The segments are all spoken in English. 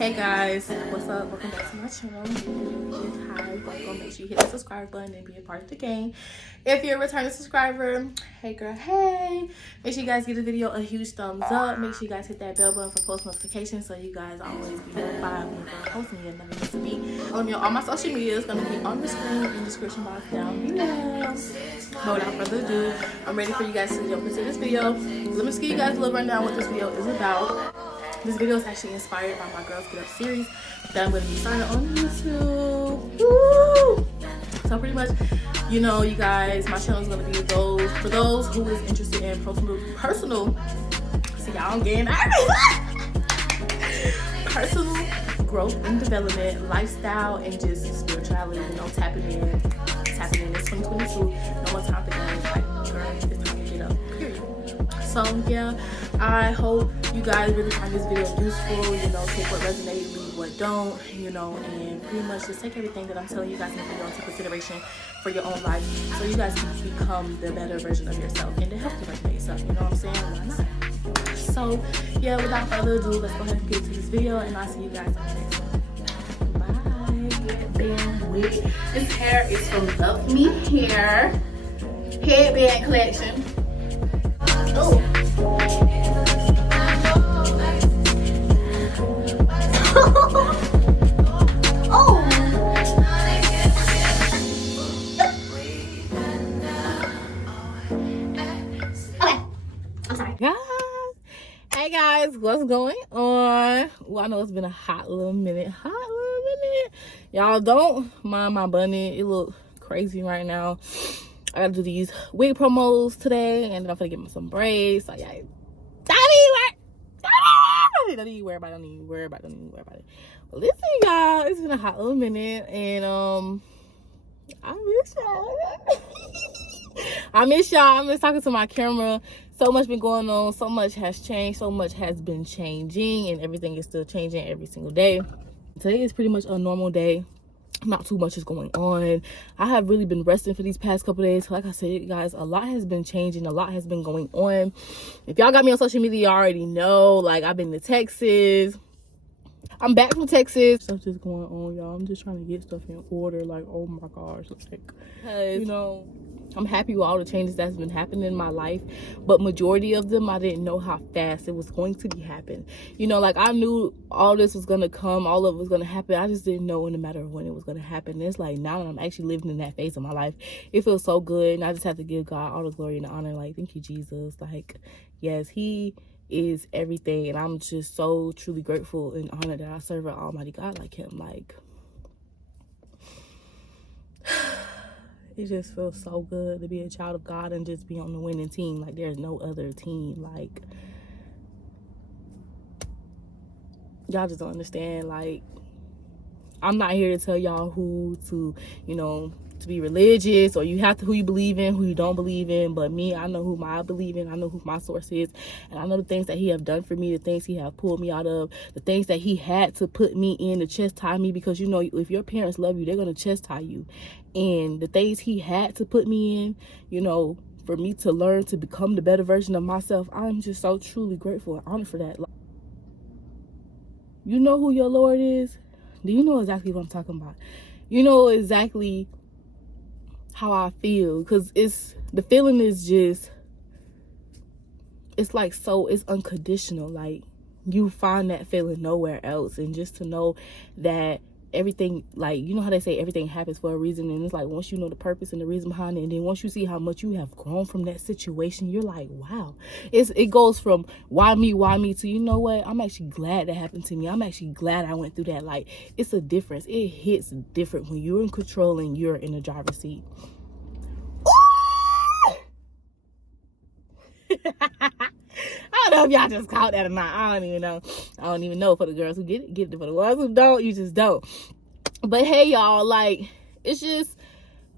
Hey guys, what's up? Welcome back to my channel. Hi, welcome. Make sure you hit the subscribe button and be a part of the gang. If you're a returning subscriber, hey girl, hey. Make sure you guys give the video a huge thumbs up. Make sure you guys hit that bell button for post notifications so you guys always be notified when I'm posting. You never miss a beat. All my social media is gonna be on the screen in the description box down below. But without further ado, I'm ready for you guys to jump into this video. Let me just give you guys a little rundown what this video is about. This video is actually inspired by my Girls Get Up series that I'm going to be starting on YouTube. Woo! So pretty much, you know, you guys, my channel is going to be for those who is interested in personal, see y'all, I'm getting personal growth and development, lifestyle, and just spirituality, you know, tapping in. It's 2022, no more time for games, like, girl, it's time to get up, period. So yeah, I hope you guys really find this video useful, you know, take what resonates, leave what don't, you know, and pretty much just take everything that I'm telling you guys in the video into consideration for your own life so you guys can become the better version of yourself and to help you make yourself, you know what I'm saying? Why not? So yeah, without further ado, let's go ahead and get into this video and I'll see you guys in the next one. Bye. Headband wig. This hair is from Love Me Hair Headband Collection. Oh. Oh. Okay. I'm sorry. Guys. Hey guys, what's going on? Well, I know it's been a hot little minute. Y'all don't mind my bunny. It look crazy right now. I gotta do these wig promos today, and then I'm gonna get me some braids. So yeah, don't need to worry about it. Well, listen, y'all, it's been a hot little minute, and I miss y'all. I miss y'all. I'm just talking to my camera. So much been going on. So much has changed. So much has been changing, and everything is still changing every single day. Today is pretty much a normal day. Not too much is going on. I have really been resting for these past couple days. Like I said, guys, a lot has been changing. A lot has been going on. If y'all got me on social media, you already know. Like, I've been to Texas. I'm back from Texas. Stuff just going on, y'all. I'm just trying to get stuff in order. Like, oh my gosh. Like, you know, I'm happy with all the changes that's been happening in my life, but majority of them, I didn't know how fast it was going to be happening. You know, like, I knew all this was going to come, all of it was going to happen. I just didn't know in the matter of when it was going to happen. It's like, now that I'm actually living in that phase of my life, it feels so good, and I just have to give God all the glory and the honor. Like, thank you, Jesus. Like, yes, he is everything, and I'm just so truly grateful and honored that I serve an almighty God like him. Like, it just feels so good to be a child of God and just be on the winning team. Like, there's no other team. Like, y'all just don't understand. Like, I'm not here to tell y'all who to, you know, to be religious, or you have to, who you believe in, who you don't believe in. But me, I know who I believe in. I know who my source is, and I know the things that he have done for me, the things he have pulled me out of, the things that he had to put me in to chastise me, because, you know, if your parents love you, they're going to chastise you. And the things he had to put me in, you know, for me to learn to become the better version of myself, I'm just so truly grateful and honored for that. You know who your Lord is? Do you know exactly what I'm talking about? You know exactly how I feel, because the feeling is just, it's like, so it's unconditional. Like, you find that feeling nowhere else. And just to know that everything, like, you know how they say everything happens for a reason, and it's like, once you know the purpose and the reason behind it, and then once you see how much you have grown from that situation, you're like, wow. It goes from why me to, you know what, I'm actually glad that happened to me. I'm actually glad I went through that. Like, it's a difference. It hits different when you're in control and you're in the driver's seat. I don't know if y'all just caught that or not. I don't even know. I don't even know. For the girls who get it. For the ones who don't, you just don't. But hey, y'all, like, it's just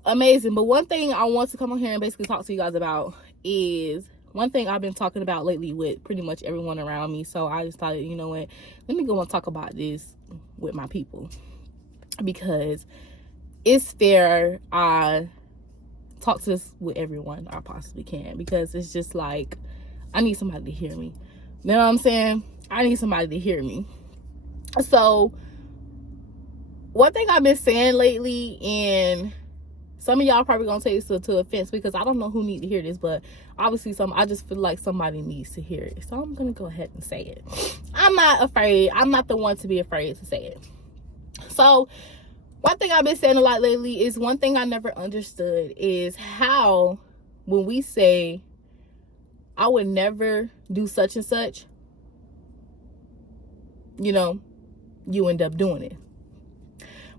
amazing. But one thing I want to come on here and basically talk to you guys about is one thing I've been talking about lately with pretty much everyone around me. So I just thought, you know what, let me go and talk about this with my people, because it's fair I talk to this with everyone I possibly can, because it's just like, I need somebody to hear me. You know what I'm saying? I need somebody to hear me. So one thing I've been saying lately, and some of y'all probably gonna take this to offense because I don't know who need to hear this, but obviously I just feel like somebody needs to hear it. So I'm gonna go ahead and say it. I'm not afraid. I'm not the one to be afraid to say it. So one thing I've been saying a lot lately is one thing I never understood is how when we say I would never do such and such, you know, you end up doing it.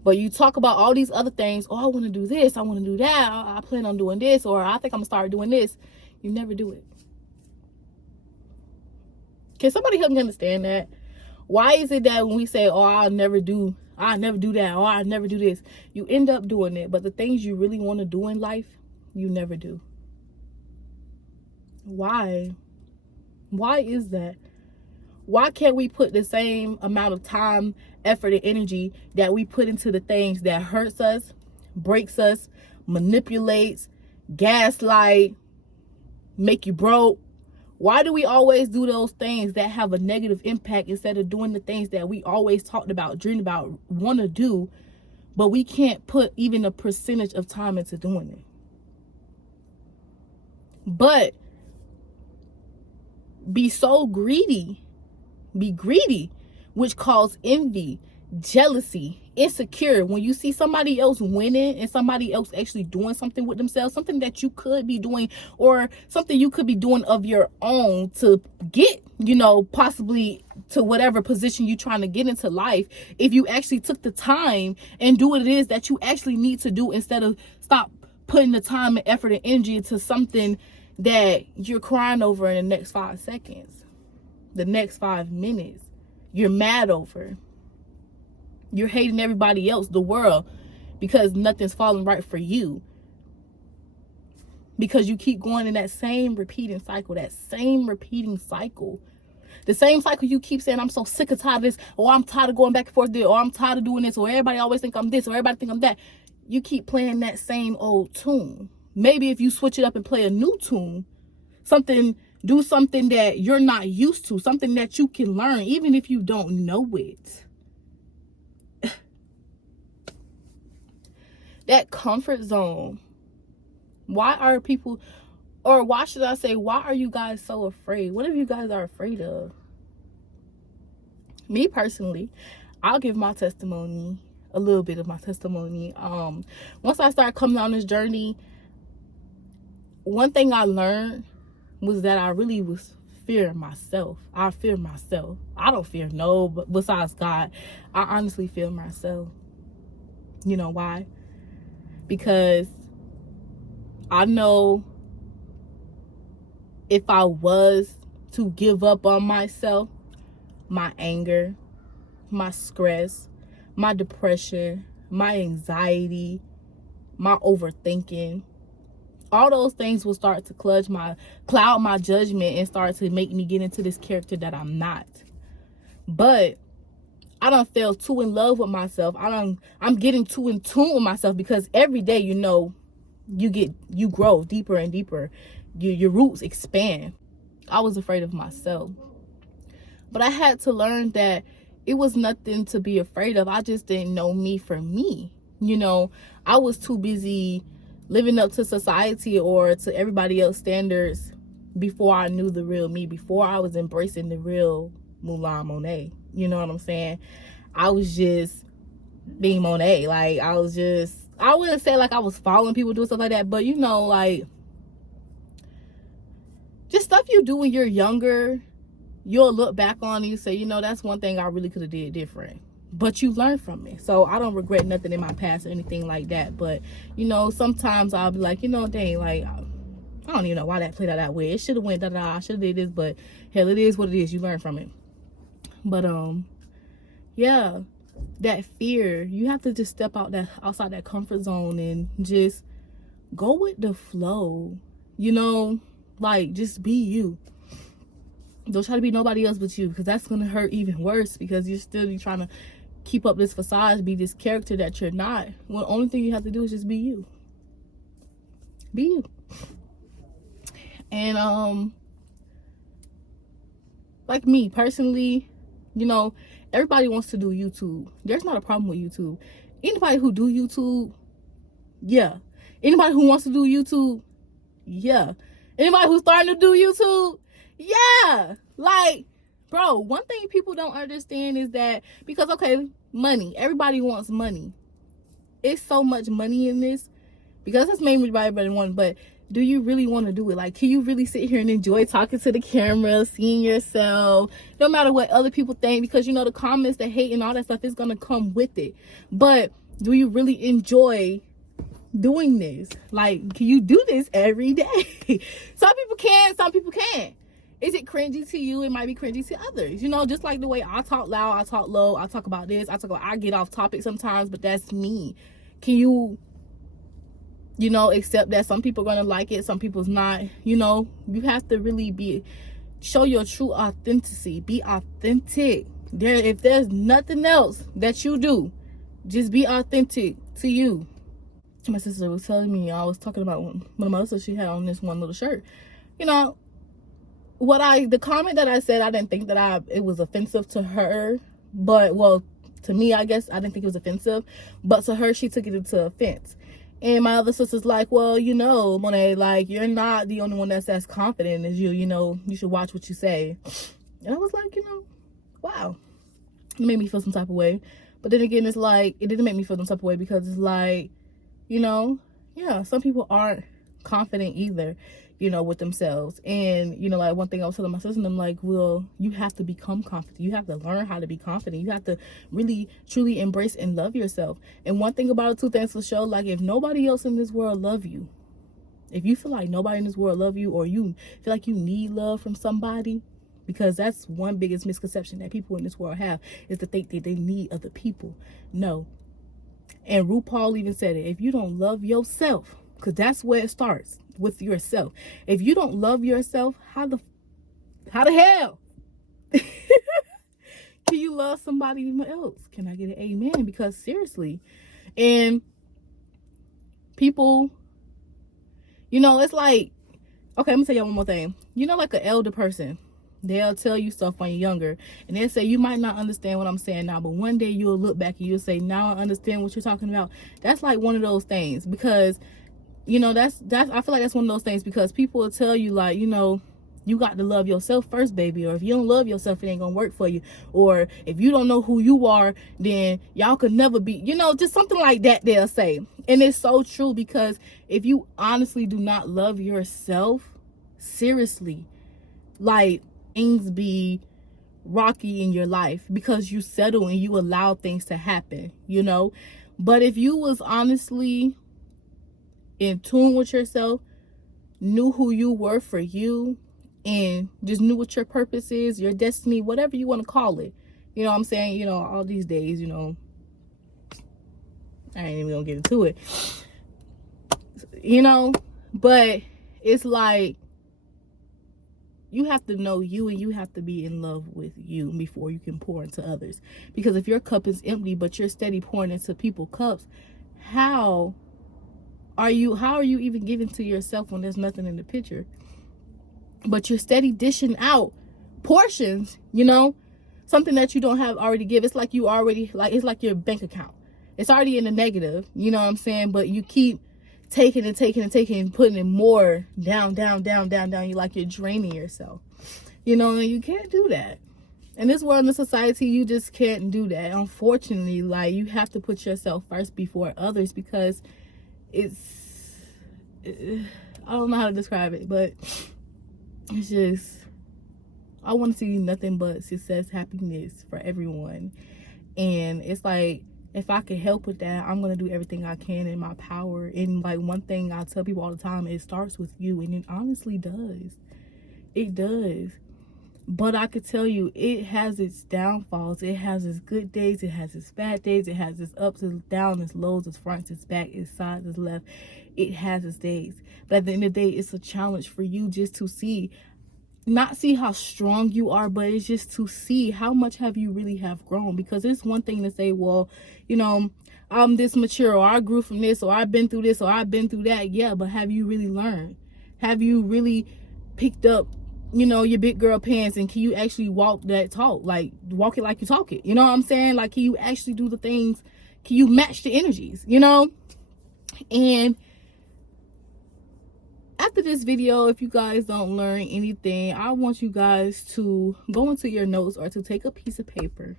But you talk about all these other things. Oh, I want to do this. I want to do that. I plan on doing this. Or I think I'm going to start doing this. You never do it. Can somebody help me understand that? Why is it that when we say, oh, I'll never do that, or I'll never do this, you end up doing it, but the things you really want to do in life, you never do? Why? Why is that? Why can't we put the same amount of time, effort, and energy that we put into the things that hurts us, breaks us, manipulates, gaslight, make you broke? Why do we always do those things that have a negative impact instead of doing the things that we always talked about, dreamed about, want to do, but we can't put even a percentage of time into doing it? But be so greedy, which causes envy, jealousy, insecure. When you see somebody else winning and somebody else actually doing something with themselves, something that you could be doing, or something you could be doing of your own to get, possibly to whatever position you're trying to get into life, if you actually took the time and do what it is that you actually need to do, instead of stop putting the time and effort and energy into something that you're crying over in the next 5 seconds, the next 5 minutes, you're mad over. You're hating everybody else, the world, because nothing's falling right for you. Because you keep going in that same repeating cycle, The same cycle you keep saying, I'm so sick and tired of this, or I'm tired of going back and forth, or I'm tired of doing this, or everybody always think I'm this, or everybody think I'm that. You keep playing that same old tune. Maybe if you switch it up and play a new tune, do something that you're not used to, something that you can learn, even if you don't know it. That comfort zone. Why are people, or why should I say, why are you guys so afraid? What if you guys are afraid of? Me personally, I'll give my testimony, a little bit of my testimony. Once I started coming on this journey, one thing I learned was that I really was fearing myself. I fear myself. I don't fear no, but besides God, I honestly fear myself. You know why? Because I know if I was to give up on myself, my anger, my stress, my depression, my anxiety, my overthinking, all those things will start to cloud my judgment and start to make me get into this character that I'm not. But I don't feel too in love with myself. I'm getting too in tune with myself, because every day, you grow deeper and deeper. Your roots expand. I was afraid of myself. But I had to learn that it was nothing to be afraid of. I just didn't know me for me. I was too busy living up to society or to everybody else's standards before I knew the real me, before I was embracing the real Mulannn Monet. You know what I'm saying? I was just being Monet. Like, I wouldn't say like I was following people doing stuff like that, but just stuff you do when you're younger, you'll look back on and you say, that's one thing I really could have did different. But you learn from it. So I don't regret nothing in my past or anything like that. But, sometimes I'll be like, dang, like, I don't even know why that played out that way. It should have went I should have did this, but hell, it is what it is. You learn from it. But, yeah, that fear, you have to just step outside that comfort zone and just go with the flow. Like, just be you. Don't try to be nobody else but you, because that's going to hurt even worse, because you're trying to keep up this facade, be this character that you're not. Well, the only thing you have to do is just be you. Be you. And like me personally, You know, everybody wants to do YouTube. There's not a problem with YouTube. Anybody who do YouTube, yeah. Anybody who wants to do YouTube, yeah. Anybody who's starting to do YouTube, yeah. Like, bro, one thing people don't understand is that, because, okay, money. Everybody wants money. It's so much money in this, because it's made everybody want, but do you really want to do it? Like, can you really sit here and enjoy talking to the camera, seeing yourself, no matter what other people think? Because, you know, the comments, the hate, and all that stuff is going to come with it. But do you really enjoy doing this? Like, can you do this every day? Some people can, some people can't. Is it cringy to you? It might be cringy to others. You know, just like the way I talk loud, I talk low, I talk about this, I get off topic sometimes, but that's me. Can you know, accept that some people are going to like it, some people's not? You know, you have to really show your true authenticity. Be authentic. If there's nothing else that you do, just be authentic to you. My sister was telling me, I was talking about one of my sisters, she had on this one little shirt. You know, the comment that I said, I didn't think that it was offensive to her, but, well, to me, I guess I didn't think it was offensive, but to her, she took it into offense. And my other sister's like, well, you know, Monet, like, you're not the only one that's as confident as you. You know, you should watch what you say. And I was like, you know, wow. It made me feel some type of way. But then again, it's like, it didn't make me feel some type of way, because it's like, you know, yeah, some people aren't confident either, you know, with themselves. And, you know, like, one thing I was telling my sister, I'm like, well, you have to become confident. You have to learn how to be confident. You have to really, truly embrace and love yourself. And one thing about it, two things for sure, like, if nobody else in this world love you, if you feel like nobody in this world love you, or you feel like you need love from somebody, because that's one biggest misconception that people in this world have, is to think that they need other people. No. And RuPaul even said it. If you don't love yourself, because that's where it starts, with yourself. If you don't love yourself, how the hell can you love somebody else? Can I get an amen? Because seriously, and people, you know, it's like, okay, I'm gonna tell y'all one more thing. You know, like an elder person, they'll tell you stuff when you're younger, and they'll say, you might not understand what I'm saying now, but one day you'll look back and you'll say, now I understand what you're talking about. That's like one of those things, because, you know, that's I feel like that's one of those things, because people will tell you, like, you know, you got to love yourself first, baby, or if you don't love yourself, it ain't gonna work for you, or if you don't know who you are, then y'all could never be, you know, just something like that they'll say. And it's so true, because if you honestly do not love yourself, seriously, like, things be rocky in your life, because you settle and you allow things to happen, you know. But if you was honestly in tune with yourself, knew who you were for you, and just knew what your purpose is, your destiny, whatever you want to call it, you know what I'm saying? You know, all these days, you know, I ain't even gonna get into it, you know. But it's like, you have to know you, and you have to be in love with you before you can pour into others. Because if your cup is empty, but you're steady pouring into people's cups, how are you even giving to yourself when there's nothing in the picture? But you're steady dishing out portions, you know, something that you don't have already give. It's like you already, like, it's like your bank account. It's already in the negative, you know what I'm saying? But you keep taking and taking and taking and putting it more down. You like you're draining yourself, you know, and you can't do that. In this world, in this society, you just can't do that. Unfortunately, like, you have to put yourself first before others, because I don't know how to describe it, but it's just, I want to see nothing but success, happiness for everyone. And it's like, if I can help with that, I'm going to do everything I can in my power. And like, one thing I tell people all the time, it starts with you. And it honestly does. It does. But I could tell you, it has its downfalls. It has its good days. It has its bad days. It has its ups and downs, its lows, its fronts, its back, its sides, its left. It has its days. But at the end of the day, it's a challenge for you just to see, not see how strong you are, but it's just to see how much have you really have grown. Because it's one thing to say, well, you know, I'm this mature, or I grew from this, or I've been through this, or I've been through that. Yeah, but have you really learned? Have you really picked up you know, your big girl pants, and can you actually walk that talk? Like, walk it like you talk it. You know what I'm saying? Like, can you actually do the things? Can you match the energies? You know? And after this video, if you guys don't learn anything, I want you guys to go into your notes or to take a piece of paper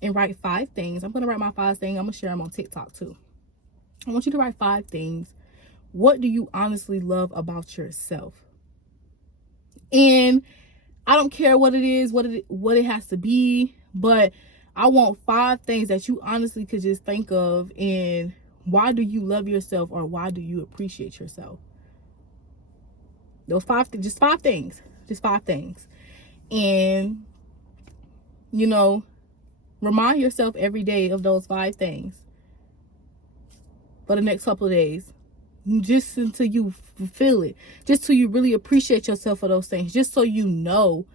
and write 5 things. I'm going to write my 5 things. I'm going to share them on TikTok too. I want you to write 5 things. What do you honestly love about yourself? And I don't care what it is, what it has to be, but I want 5 things that you honestly could just think of, and why do you love yourself, or why do you appreciate yourself? Those 5 things, just 5 things, just 5 things. And, you know, remind yourself every day of those 5 things for the next couple of days, just until you feel it, just till you really appreciate yourself for those things, just so you know,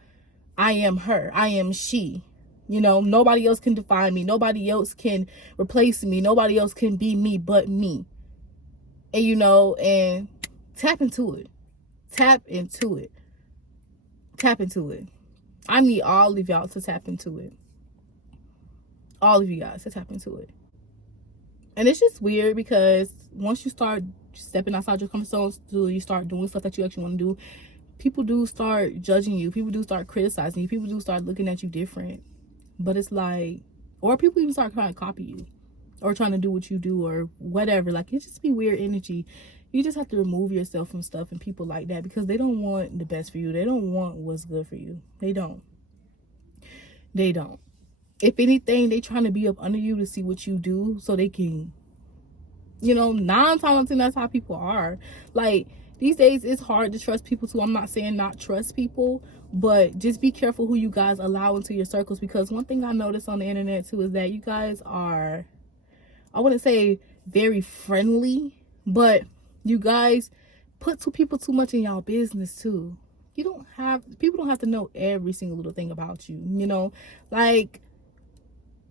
I am her, I am she. You know, nobody else can define me, nobody else can replace me, nobody else can be me but me. And, you know, and tap into it. Tap into it. Tap into it. I need all of y'all to tap into it. All of you guys to tap into it. And it's just weird, because once you start stepping outside your comfort zone, you start doing stuff that you actually want to do, people do start judging you. People do start criticizing you. People do start looking at you different. But it's like, or people even start trying to copy you, or trying to do what you do, or whatever. Like, it just be weird energy. You just have to remove yourself from stuff and people like that, because they don't want the best for you. They don't want what's good for you. They don't. They don't. If anything, they trying to be up under you to see what you do, so they can, you know, 9 times out of 10, that's how people are. Like, these days, it's hard to trust people too. I'm not saying not trust people, but just be careful who you guys allow into your circles, because one thing I noticed on the internet too is that you guys are, I wouldn't say very friendly, but you guys put people too much in y'all business too. People don't have to know every single little thing about you, you know? Like,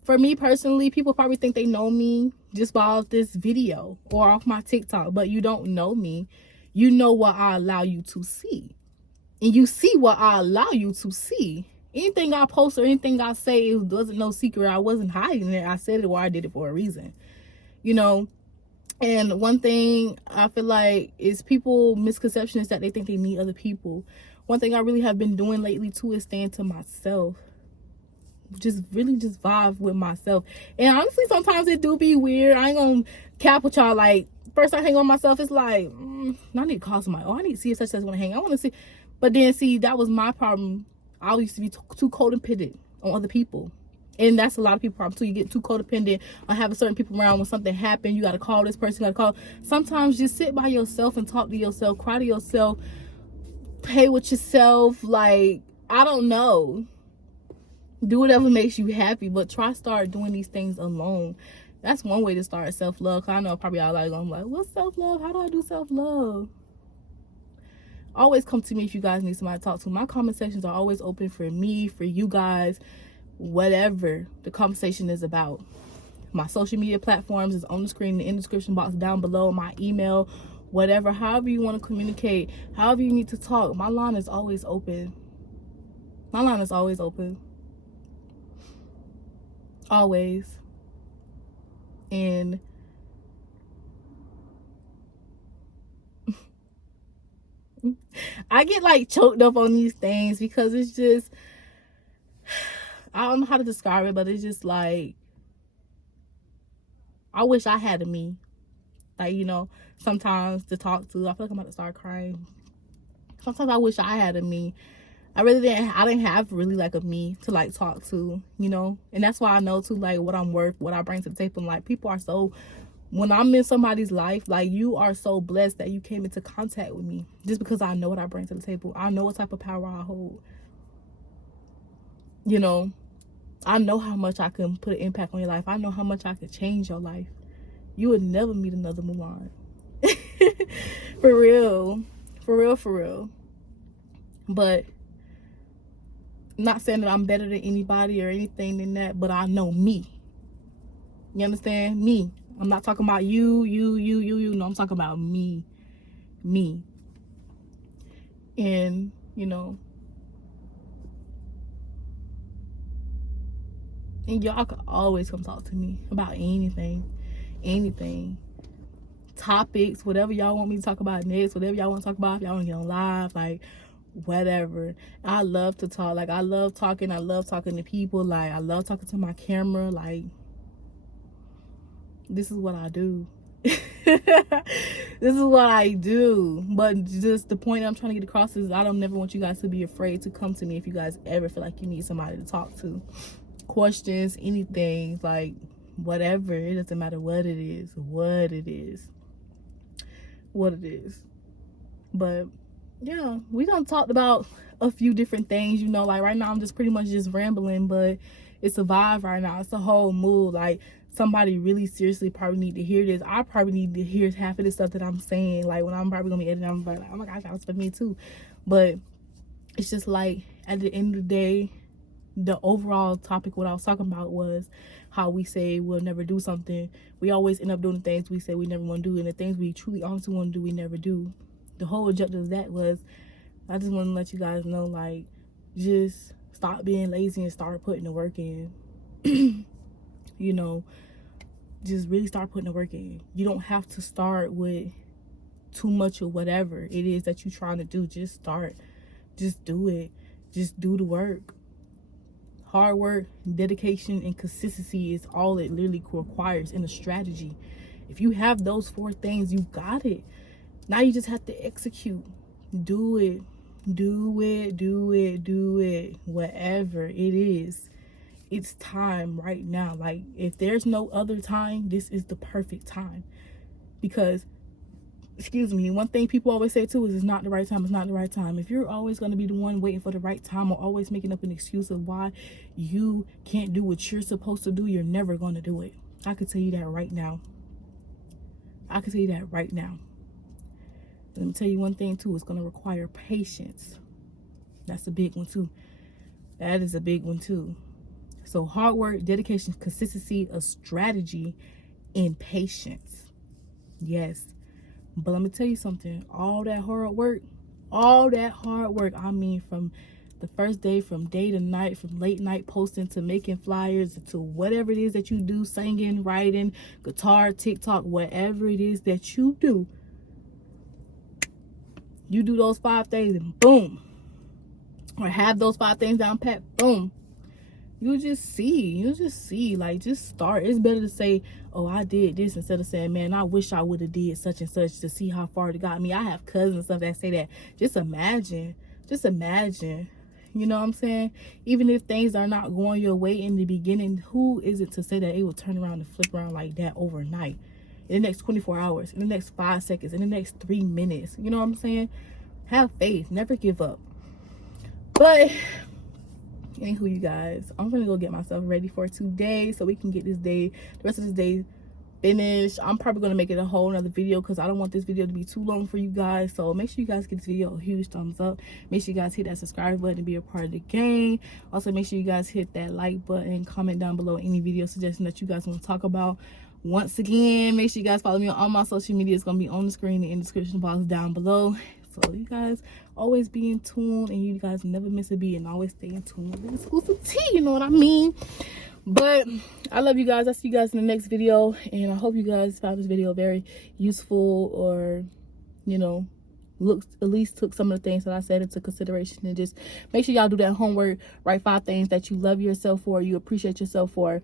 for me personally, people probably think they know me just by off this video or off my TikTok, but you don't know me. You know what I allow you to see, and you see what I allow you to see. Anything I post or anything I say, it wasn't no secret. I wasn't hiding it. I said it, or I did it for a reason, you know? And one thing I feel like is people misconception is that they think they need other people. One thing I really have been doing lately too is staying to myself. Just really just vibe with myself. And honestly, sometimes it do be weird. I ain't gonna cap with y'all. Like, first I hang on myself, it's like, I need to call somebody. Oh, I need to see if such as want to hang. I want to see. But then, see, that was my problem. I used to be too codependent on other people. And that's a lot of people's problem too. You get too codependent on having certain people around. When something happened, you got to call this person, you got to call. Sometimes just sit by yourself and talk to yourself, cry to yourself, pay with yourself. Like, I don't know. Do whatever makes you happy, but try start doing these things alone. That's one way to start self-love. Cause I know probably all like, I'm like, what's self-love? How do I do self-love? Always come to me if you guys need somebody to talk to. My comment sections are always open for me, for you guys, whatever the conversation is about. My social media platforms is on the screen, in the description box down below, my email, whatever, however you want to communicate, however you need to talk. My line is always open. My line is always open. Always. And I get like choked up on these things because it's just, I don't know how to describe it, but it's just like, I wish I had a me. Like, you know, sometimes to talk to, I feel like I'm about to start crying. Sometimes I wish I had a me. I didn't have really like a me to like talk to, you know? And that's why I know too, like, what I'm worth, what I bring to the table. Like, people are so, when I'm in somebody's life, like, you are so blessed that you came into contact with me just because I know what I bring to the table. I know what type of power I hold. You know, I know how much I can put an impact on your life. I know how much I could change your life. You would never meet another Mulannn. For real. For real, for real. But not saying that I'm better than anybody or anything than that, but I know me. You understand? Me. I'm not talking about you. No, I'm talking about me. Me. And, you know, And y'all can always come talk to me about anything. Topics, whatever y'all want me to talk about next, whatever y'all want to talk about, if y'all want to get on live, like whatever. I love to talk. Like, I love talking to people. Like, I love talking to my camera. Like, this is what I do. This is what I do. But just the point I'm trying to get across is I don't never want you guys to be afraid to come to me if you guys ever feel like you need somebody to talk to. Questions, anything, like whatever. It doesn't matter what it is. But yeah, we done talked about a few different things, you know. Like, right now I'm just pretty much just rambling, but it's a vibe right now. It's a whole mood. Like, somebody really seriously probably need to hear this. I probably need to hear half of the stuff that I'm saying. Like, when I'm probably gonna be editing, I'm like, oh my gosh, that was for me too. But it's just like, at the end of the day, the overall topic, what I was talking about, was how we say we'll never do something. We always end up doing the things we say we never want to do, and the things we truly honestly want to do, we never do. The whole objective of that was, I just want to let you guys know, like, just stop being lazy and start putting the work in. You know, just really start putting the work in. You don't have to start with too much of whatever it is that you're trying to do. Just start. Just do it. Just do the work. Hard work, dedication, and consistency is all it literally requires in a strategy. If you have those 4 things, you got it. Now you just have to execute. Do it. Whatever it is, it's time right now. Like, if there's no other time, this is the perfect time. Because, excuse me, one thing people always say too is, it's not the right time. It's not the right time. If you're always going to be the one waiting for the right time, or always making up an excuse of why you can't do what you're supposed to do, you're never going to do it. I can tell you that right now. Let me tell you one thing too. It's going to require patience. That's a big one too. That is a big one too. So hard work, dedication, consistency, a strategy, and patience. Yes. But let me tell you something. All that hard work, I mean, from the first day, from day to night, from late night posting to making flyers to whatever it is that you do, singing, writing, guitar, TikTok, whatever it is that you do. You do those 5 things and boom. Or have those 5 things down pat, boom. You'll just see, like, just start. It's better to say, oh, I did this, instead of saying, man, I wish I would have did such and such to see how far it got me. I have cousins and stuff that say that. Just imagine. You know what I'm saying? Even if things are not going your way in the beginning, who is it to say that it will turn around and flip around like that overnight? In the next 24 hours, in the next 5 seconds, in the next 3 minutes. You know what I'm saying? Have faith. Never give up. But anywho, you guys, I'm gonna go get myself ready for today so we can get the rest of this day finished. I'm probably gonna make it a whole another video because I don't want this video to be too long for you guys. So make sure you guys give this video a huge thumbs up. Make sure you guys hit that subscribe button and be a part of the game. Also, make sure you guys hit that like button, comment down below any video suggestion that you guys want to talk about. Once again, make sure you guys follow me on all my social media. It's gonna be on the screen and in the description box down below. So you guys always be in tune, and you guys never miss a beat, and always stay in tune with the exclusive tea, you know what I mean? But I love you guys. I'll see you guys in the next video, and I hope you guys found this video very useful, or, you know, at least took some of the things that I said into consideration. And just make sure y'all do that homework. Write 5 things that you love yourself for, you appreciate yourself for,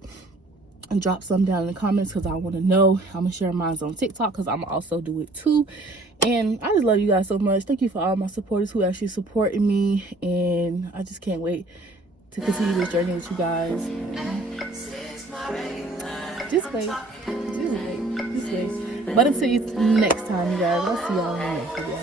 and drop some down in the comments because I want to know. I'm gonna share mine on TikTok because I'm also do it too. And I just love you guys so much. Thank you for all my supporters who actually supported me, and I just can't wait to continue this journey with you guys. Just wait. But until next time, you guys, I'll see y'all in the next video.